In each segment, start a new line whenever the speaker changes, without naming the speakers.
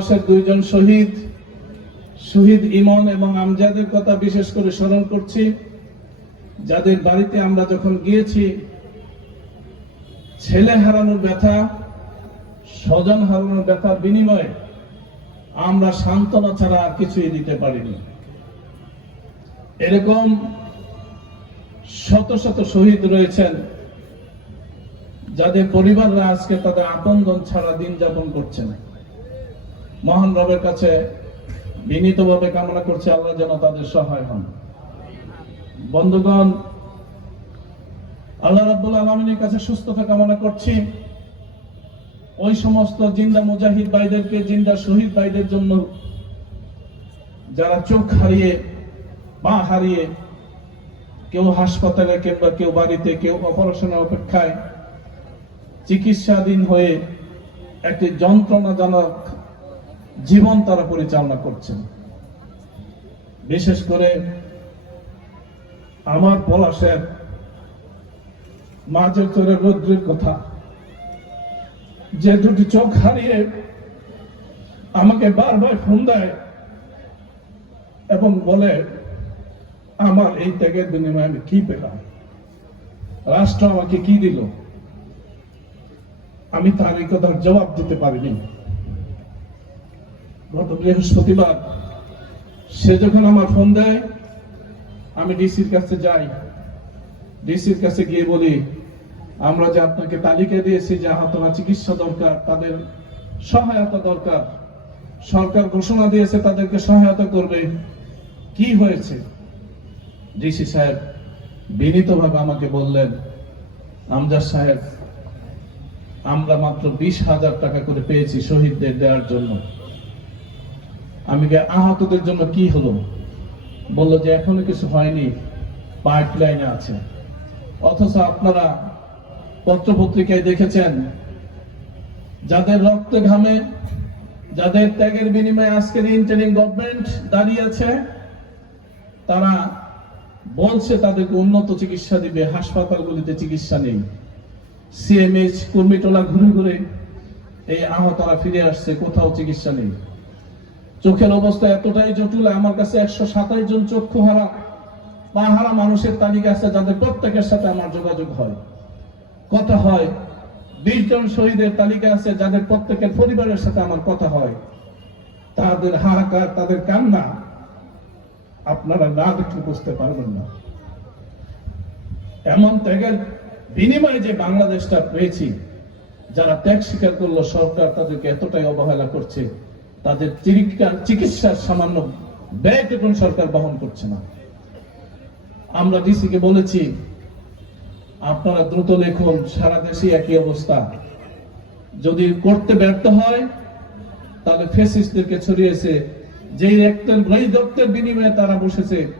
দেশের দুইজন শহীদ শহীদ ইমন এবং আমজাদের কথা বিশেষ করে স্মরণ করছি। যাদের বাড়িতে আমরা যখন গিয়েছি, ছেলে হারানোর ব্যথা, স্বজন হারানোর ব্যথার বিনিময়ে আমরা সান্ত্বনা ছাড়া আর কিছুই দিতে পারিনি। এরকম শত শত শহীদ রয়েছেন, যাদের পরিবাররা আজকে তাদের আপনজন ছাড়া দিন যাপন করছে না। মহান রবের কাছে বিনীতভাবে কামনা করছে আল্লাহ যেন তাদের সহায় হন। বন্ধুগণ, আল্লাহ রাব্বুল আলমিনের কাছে সুস্থতা কামনা করছি। ওই সমস্ত জিন্দা মুজাহিদ ভাইদেরকে, জিন্দা শহীদ ভাইদের জন্য যারা চোখ হারিয়ে, পা হারিয়ে কেউ হাসপাতালে কিংবা কেউ বাড়িতে, কেউ অপারেশনের অপেক্ষায় চিকিৎসাধীন হয়ে একটি যন্ত্রণাজনক জীবন তারা পরিচালনা করছেন। বিশেষ করে আমার পলাশের মাঝে চলে রৌদ্রের কথা। যে দুটি চোখ হারিয়ে আমাকে বারবার ফোন দেয় এবং বলে, আমার এই ত্যাগের বিনিময়ে আমি কি পেলাম? রাষ্ট্র আমাকে কি দিল? আমি তার এই কথার জবাব দিতে পারিনি। গত বৃহস্পতিবার সে যখন আমার ফোন দেয়, আমি ডিসির কাছে যাই। ডিসির কাছে গিয়ে বলি, আমরা যে আপনাকে তালিকা দিয়েছি যে আহতরা চিকিৎসা দরকার, তাদের সহায়তা দরকার। সরকার ঘোষণা দিয়েছে তাদেরকে সহায়তা করবে। কি হয়েছে? ডিসি সাহেব বিনীতভাবে আমাকে বললেন, আমজাদ সাহেব, আমরা মাত্র বিশ হাজার টাকা করে পেয়েছি শহীদদের দেওয়ার জন্য। আমি গে- আহতদের জন্য কি হলো? বলল যে এখনও কিছু হয়নি পাইপ লাইনে আছে। অথচ আপনারা পত্রপত্রিকায় দেখেছেন, যাদের রক্ত ঘামে, যাদের ত্যাগের বিনিময়ে আজকের ইন্টারিং গভর্নমেন্ট দাঁড়িয়ে আছে তারা বলছে তাদেরকে উন্নত চিকিৎসা দিবে, হাসপাতালগুলিতে চিকিৎসা নেই। সিএমএইচ কর্মীটোলা ঘুরে ঘুরে এই আহতরা ফিরে আসছে, কোথাও চিকিৎসা নেই। চোখের অবস্থা এতটাই জটিল, আমার কাছে একশো সাতাইশ জন চক্ষু হারা, পা হারা মানুষের তালিকা আছে যাদের প্রত্যেকের সাথে আমার যোগাযোগ হয়। কথা হয়, বিশ জন শহীদের তালিকা আছে যাদের প্রত্যেকের পরিবারের সাথে আমার কথা হয়। তাদের হাহাকার, তাদের কান্না আপনারা না দেখলে বুঝতে পারবেন না। এমন ত্যাগের বিনিময়ে যে বাংলাদেশটা পেয়েছি, যারা ত্যাগ স্বীকার করল সরকার তাদেরকে এতটাই অবহেলা করছে তাদের চিকিৎসা- চিকিৎসার সামান্য ব্যয়টুকু সরকার বহন করছে না। আমরা ডিসিকে বলেছি, আপনারা দ্রুত লিখুন, সারা দেশে একই অবস্থা। যদি করতে ব্যর্থ হয়, তাহলে ফেসিস্টদেরকে ছড়িয়েছে। যেই রক্তের যেই রক্তের বিনিময়ে তারা বসেছে,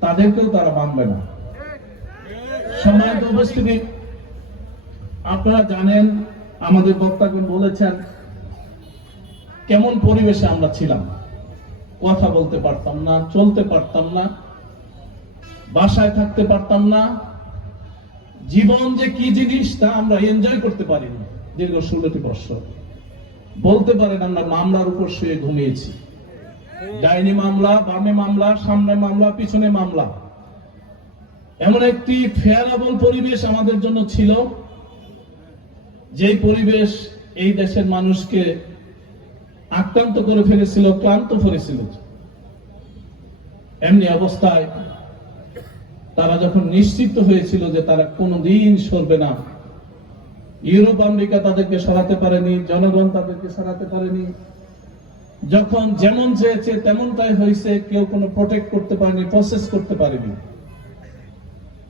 তাদেরকেও তারা মানবে না। সম্মানিত উপস্থিতি, আপনারা জানেন, আমাদের বক্তাগণ বলেছেন কেমন পরিবেশে আমরা ছিলাম? কথা বলতে পারতাম না, চলতে পারতাম না, বাসায় থাকতে পারতাম না। জীবন যে কি জিনিস তা আমরা এনজয় করতে পারিনি দীর্ঘ ষোলোটি বছর। বলতে পারেন আমরা মামলার উপর শুয়ে ঘুমিয়েছি। ডাইনি মামলা, বামে মামলা, সামনে মামলা, পিছনে মামলা। এমন একটি ফেয়ারাবল পরিবেশ আমাদের জন্য ছিল, যেই পরিবেশ এই দেশের মানুষকে আক্রান্ত করে ফেলেছিল, ক্লান্ত করেছিল। এমনি অবস্থায় তারা যখন নিশ্চিত হয়েছিল যে তারা কোনোদিন সরবে না, ইউরোপ, আমেরিকা তাদেরকে সরাতে পারেনি, জনগণ তাদেরকে সরাতে পারেনি। যখন যেমন চেয়েছে, তেমনটাই হয়েছে, কেউ কোনো প্রোটেক্ট করতে পারেনি প্রসেস করতে পারেনি।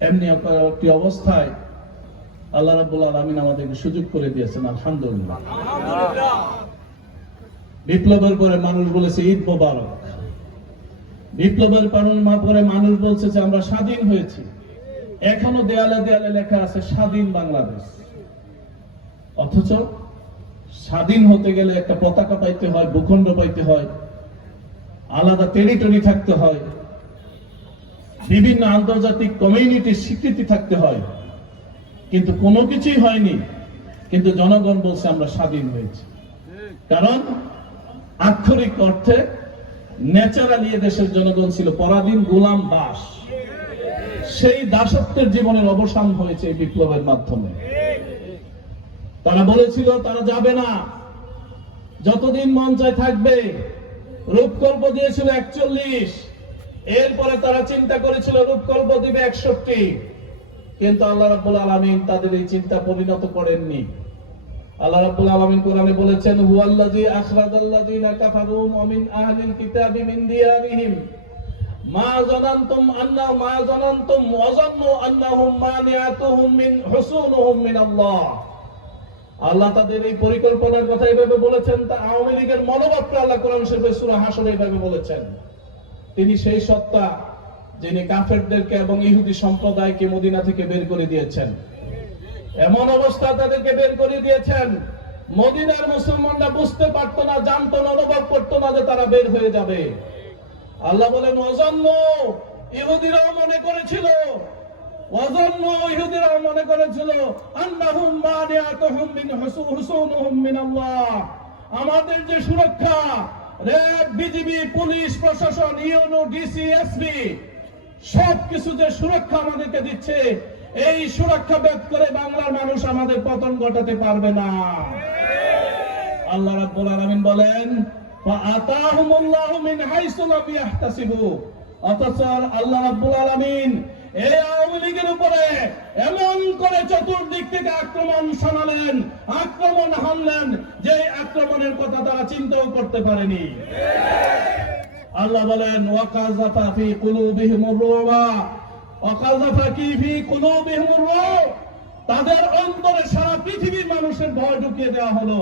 এমনি একটি অবস্থায় আল্লাহ রাব্বুল আলামিন আমাদেরকে সুযোগ করে দিয়েছেন, আলহামদুলিল্লাহ। বিপ্লবের পরে মানুষ বলেছে, ঈদ মোবারক। বিপ্লবের পর- মানুষ বলছে যে, আমরা স্বাধীন হয়েছি। এখনও দেয়ালে দেয়ালে লেখা আছে, স্বাধীন বাংলাদেশ। অথচ স্বাধীন হতে গেলে একটা পতাকা পাইতে হয়, ভূখণ্ড পাইতে হয়, আলাদা টেরিটরি থাকতে হয়, বিভিন্ন আন্তর্জাতিক কমিউনিটির স্বীকৃতি থাকতে হয়। কিন্তু কোনো কিছুই হয়নি। কিন্তু জনগণ বলছে, আমরা স্বাধীন হয়েছি। কারণ আক্ষরিক অর্থে ন্যাচারালি দেশের জনগণ ছিল পরাধীন গোলাম দাস। সেই দাসত্বের জীবনের অবসান হয়েছে এই বিপ্লবের মাধ্যমে। তারা বলেছিল, তারা যাবে না। যতদিন মন চায় থাকবে, রূপকল্প দিয়েছিল একচল্লিশ। এরপরে তারা চিন্তা করেছিল, রূপকল্প দিবে একষট্টি। কিন্তু আল্লাহ রাব্বুল আলামিন তাদের এই চিন্তা পরিণত করেননি। আল্লাহ রাব্বুল আলামিন কোরআনে বলেছেন, হুয়াল্লাযী আখরাজাল্লাযীনা কাফারু মিন আহলিল কিতাবি মিন দিয়ারিহিম। মা জানানতুম আন্না, মা জানানতুম ওয়াজান্নু আন্নাহুম মানিআতুহুম মিন মিন আল্লাহ আল্লাহ তাদের এই পরিকল্পনার কথা এইভাবে বলেছেন, তা আওয়ামী লীগের মনোভাবটা আল্লাহ কোরআন শরীফে সূরা এইভাবে বলেছেন। তিনি সেই সত্তা যিনি কাফেরদেরকে এবং ইহুদি সম্প্রদায়কে মদিনা থেকে বের করে দিয়েছেন। এমন অবস্থা তাদেরকে বের করে দিয়েছেন। মদিনার মুসলমানরা বুঝতে পারতো না, জানতো না, অনুভব করতো না যে তারা বের হয়ে যাবে। আল্লাহ বলেন অজন্ম ইহুদিরাও মনে করেছিল ইহুদিরাও মনে করেছিল আমাদের যে সুরক্ষা, র্যাব, বিজিবি, পুলিশ, প্রশাসন, ইউনো, ডিসি এসপি সবকিছু যে সুরক্ষা আমাদেরকে দিচ্ছে এই সুরক্ষা ব্যাগ করে বাংলার মানুষ আমাদের পতন ঘটাতে পারবে না। আল্লাহ রাব্বুল আলামিন বলেন ফাআতাহুমুল্লাহু মিন হাইসু লাম ইয়াহতাসিবু। আল্লাহ রাব্বুল আলামিন এই আওয়ামী লীগের উপরে এমন করে চতুর্দিক থেকে আক্রমণ শোনালেন আক্রমণ হানলেন যে আক্রমণের কথা তারা চিন্তাও করতে পারেনি। আল্লাহ বলেন ওয়াকাযাফা ফি রুবা। তাদের অন্তরে সারা পৃথিবীর মানুষের ভয় ঢুকিয়ে দেওয়া হলো।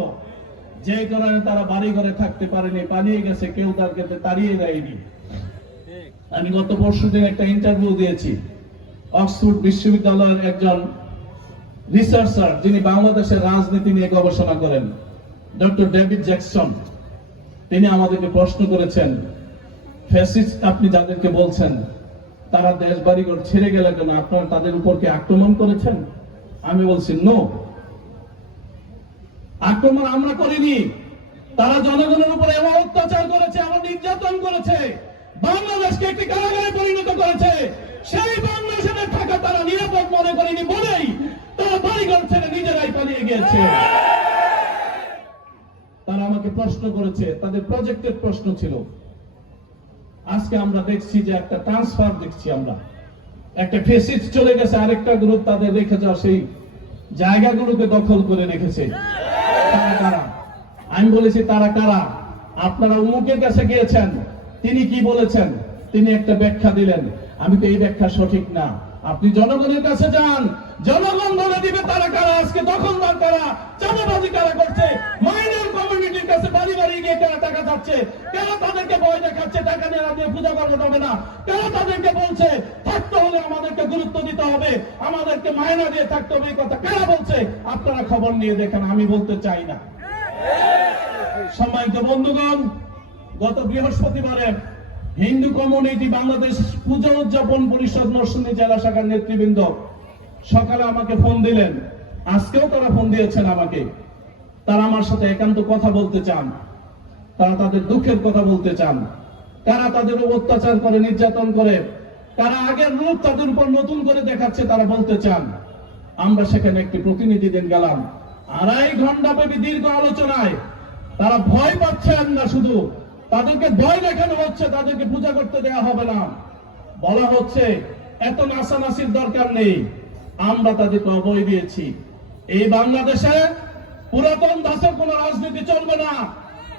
যে কারণে তারা বাড়ি ঘরে থাকতে পারেনি, পালিয়ে গেছে, কেউ তাদেরকে তাড়িয়ে দেয়নি। আমি গত পরশু দিন একটা ইন্টারভিউ দিয়েছি। অক্সফোর্ড বিশ্ববিদ্যালয়ের একজন রিসার্চার, যিনি বাংলাদেশের রাজনীতি নিয়ে গবেষণা করেন, ডক্টর ডেভিড জ্যাকসন। তিনি আমাদেরকে প্রশ্ন করেছেন, ফ্যাসিস্ট আপনি যাদেরকে বলছেন তারা দেশ বাড়িঘর ছেড়ে গেলে কেন? আপনারা তাদের উপর কি আক্রমণ করেছেন? আমি বলছি, নো। আক্রমণ আমরা করিনি। তারা জনগণের উপর এমন অত্যাচার করেছে, এমন নির্যাতন করেছে, বাংলাদেশকে একটি কারাগারে পরিণত করেছে। সেই বাংলাদেশের থাকা তারা নিরাপদ মনে করেনি বলেই তারা বাড়িঘর ছেড়ে নিজেরাই পালিয়ে গিয়েছে। তারা আমাকে প্রশ্ন করেছে, তাদের প্রজেক্টের প্রশ্ন ছিল আজকে আমরা দেখছি যে একটা ট্রান্সফার দেখছি আমরা। একটা ফেসিস চলে গেছে, আরেকটা গ্রুপ তাদের রেখে যাওয়া, সেই জায়গাগুলোকে দখল করে রেখেছে। তারা কারা? আমি বলেছি তারা কারা? আপনারা উমুকের কাছে গিয়েছেন, তিনি কি বলেছেন? তিনি একটা ব্যাখ্যা দিলেন। আমি তো এই ব্যাখ্যা সঠিক না। আপনি জনগণের কাছে যান, জনগণ বলে দিবে তারা কারা, আজকে দখলদার কারা, চাঁদাবাজি কারা করছে মাইনর কমিউনিটির কাছে বাড়ি বাড়ি গিয়ে চাচ্ছে কেন তাদেরকে ভয় দেখাচ্ছে, টাকা নিয়ে দিয়ে পূজা করা যাবে না? কেন তাদেরকে বলছে, থাকতে হলে আমাদেরকে গুরুত্ব দিতে হবে, আমাদেরকে মায়না দিয়ে থাকতে হবে এই কথা কারা বলছে? আপনারা খবর নিয়ে দেখেন, আমি বলতে চাই না। সম্মানিত বন্ধুগণ, গত বৃহস্পতিবারে হিন্দু কমিউনিটি বাংলাদেশ পূজা উদযাপন পরিষদ নরসিংদী জেলা শাখার নেতৃবৃন্দ সকালে আমাকে ফোন দিলেন। আজকেও তারা ফোন দিয়েছেন আমাকে। তারা আমার সাথে একান্ত কথা বলতে চান। তারা তাদের দুঃখের কথা বলতে চান। তারা তাদের অত্যাচার করে, নির্যাতন করে তারা আগের রূপ তাদের উপর নতুন করে দেখাচ্ছে তারা বলতে চান। আমরা সেখানে একটি প্রতিনিধি দিন গেলাম। আড়াই ঘণ্টা ব্যাপী দীর্ঘ আলোচনায় তারা ভয় পাচ্ছেন না শুধু। তাদেরকে ভয় দেখানো হচ্ছে, তাদেরকে পূজা করতে দেওয়া হবে না। বলা হচ্ছে, এত নাসানাসির দরকার নেই। আমরা তাদেরকে অবয় দিয়েছি। এই বাংলাদেশে পুরাতন দাসের কোন রাজনীতি চলবে না।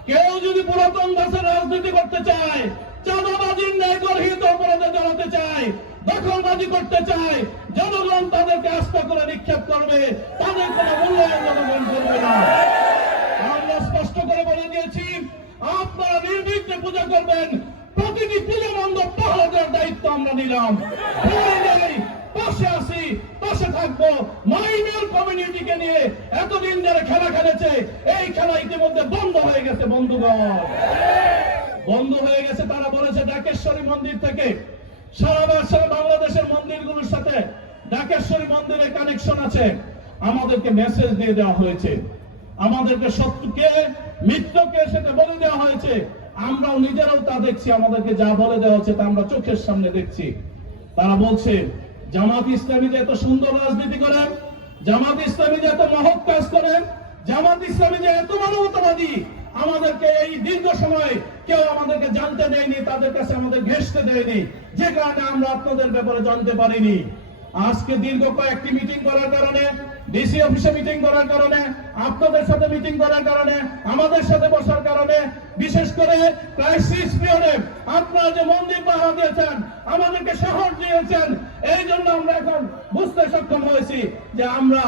কেউ যদি পুরাতন দাসের রাজনীতি করতে চায়, চাঁদাবাজির ন্যায় গর্হিত অপরাধে জড়াতে চায়, দখলবাজি করতে চায়, জনগণ তাদেরকে আস্থা করে নিক্ষেপ করবে, তাদের কোনো মূল্যায়ন জনগণ করবে না। আমরা স্পষ্ট করে বলে দিয়েছি, আপনারা নির্বিঘ্নে পূজা করবেন, প্রতিটি পূজা মণ্ডপ দেওয়ার দায়িত্ব আমরা নিলাম। পাশে আসি পাশে থাকব। মাইনর কমিউনিটিকে নিয়ে এতদিন ধরে খেলা খেলেছে, এই খেলা ইতিমধ্যে বন্ধ হয়ে গেছে, বন্ধুগণ। বন্ধ হয়ে গেছে তারা বলেছে ডাকেশ্বরী মন্দির থেকে। সারা বছর বাংলাদেশের মন্দিরগুলোর সাথে ডাকেশ্বরী মন্দিরের কানেকশন আছে। আমাদেরকে মেসেজ দিয়ে দেওয়া হয়েছে। আমাদেরকে শত্রুকে, মিত্রকে সেটা বলে দেওয়া হয়েছে। আমরাও নিজেরাও তা দেখছি, আমাদেরকে যা বলে দেওয়া হচ্ছে তা আমরা চোখের সামনে দেখছি। তারা বলছে জামাত ইসলামী যে এত সুন্দর রাজনীতি করেন জামাত ইসলামী যে এত মহৎ কাজ করেন জামাত ইসলামী যে এত মানবতাবাদী, আমাদেরকে এই দীর্ঘ সময় কেউ আমাদেরকে জানতে দেয়নি, তাদের কাছে আমাদের ঘেসতে দেয়নি। যে কারণে আমরা আপনাদের ব্যাপারে জানতে পারিনি। আজকে দীর্ঘ কয়েকটি মিটিং করার কারণে ডিসি অফিসে মিটিং করার কারণে, আপনাদের সাথে মিটিং করার কারণে, আমাদের সাথে বসার কারণে, বিশেষ করে ক্রাইসিস পিরিয়ডে আপনারা যে মন্দির পাহারা দিয়েছেন, আমাদেরকে সাহস দিয়েছেন, এই জন্য আমরা এখন বুঝতে সক্ষম হয়েছি যে আমরা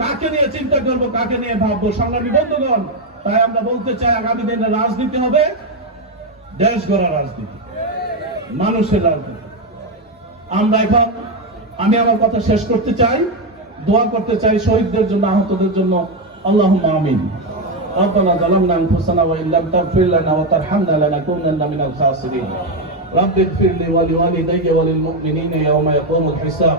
কাকে নিয়ে চিন্তা করব, কাকে নিয়ে ভাববো। সংগ্রামী বন্ধুগণ, তাই আমরা বলতে চাই আগামী দিনে রাজনীতি হবে, দেশ গড়া রাজনীতি, মানুষের রাজনীতি। আমরা এখন আমি আমার কথা শেষ করতে চাই দোয়া করতে চাই শহীদদের জন্য আহতদের জন্য আল্লাহ আমিন ربنا ظلمنا انفسنا وان لم تغفر لنا وترحمنا لنكونن من الخاسرين رب اغفر لي ولوالدي وللمؤمنين يوم يقوم الحساب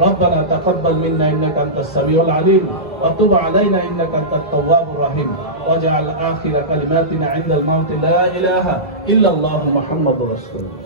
ربنا تقبل منا انك انت السميع العليم وتب علينا انك انت التواب الرحيم واجعل اخر كلماتنا عند الموت لا اله الا الله محمد رسول الله